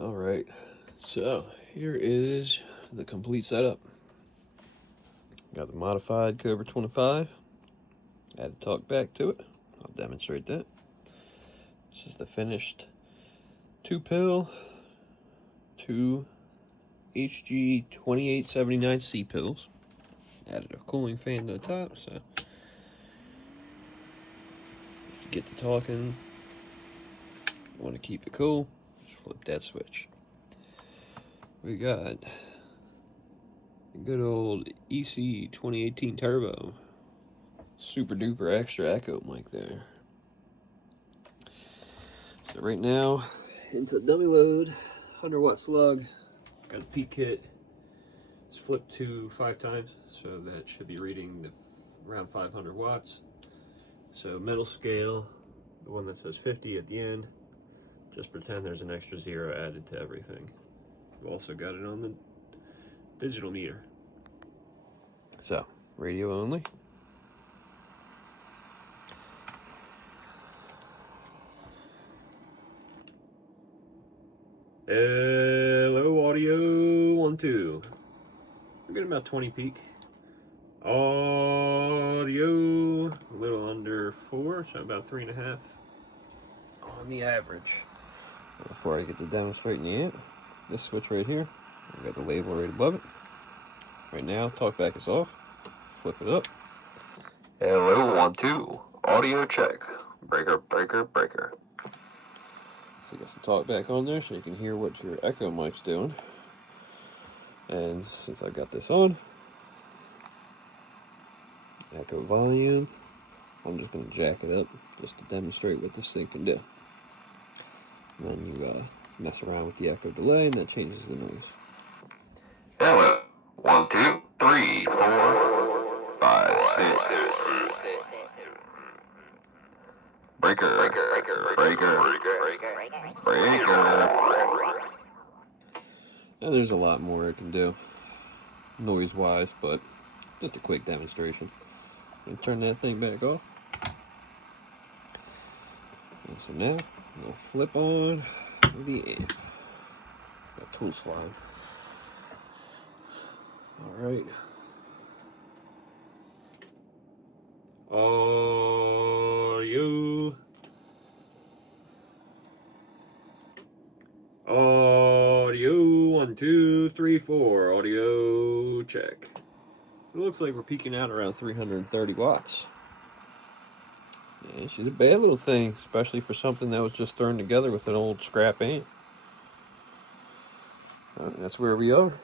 All right, so here is the complete setup. Got the modified Cobra 25. Added talk back to it. I'll demonstrate that. This is the finished 2-pill, 2 HG 2879C pills. Added a cooling fan to the top, so if you get to talking, you want to keep it cool, just flip that switch. We got the good old EC 2018 Turbo. Super duper extra echo mic there. So right now, into dummy load, 100-watt slug. Got a peak kit. It's flipped to 5 times, so that should be reading around 500 watts. So middle scale, the one that says 50 at the end, just pretend there's an extra 0 added to everything. We've also got it on the digital meter. So, radio only. Hello, audio 1, 2. We're getting about 20 peak. Audio a little under 4, so about 3.5 on the average. Before I get to demonstrating the amp, this switch right here, I got the label right above it. Right now, talkback is off. Flip it up. Hello, 1, 2. Audio check. Breaker, breaker, breaker. So you got some talkback on there so you can hear what your echo mic's doing. And since I've got this on, echo volume, I'm just going to jack it up just to demonstrate what this thing can do. And then you mess around with the echo delay and that changes the noise. Hello, 1, 2, 3, 4, 5, 6. Breaker, breaker, breaker, breaker. And there's a lot more it can do, noise-wise, but just a quick demonstration. I'm gonna turn that thing back off. And so now, I'm gonna flip on the amp. Got tools flying. Alright. Audio. Audio 1, 2, 3, 4. Audio check. It looks like we're peaking out around 330 watts. Yeah, she's a bad little thing, especially for something that was just thrown together with an old scrap amp. That's where we are.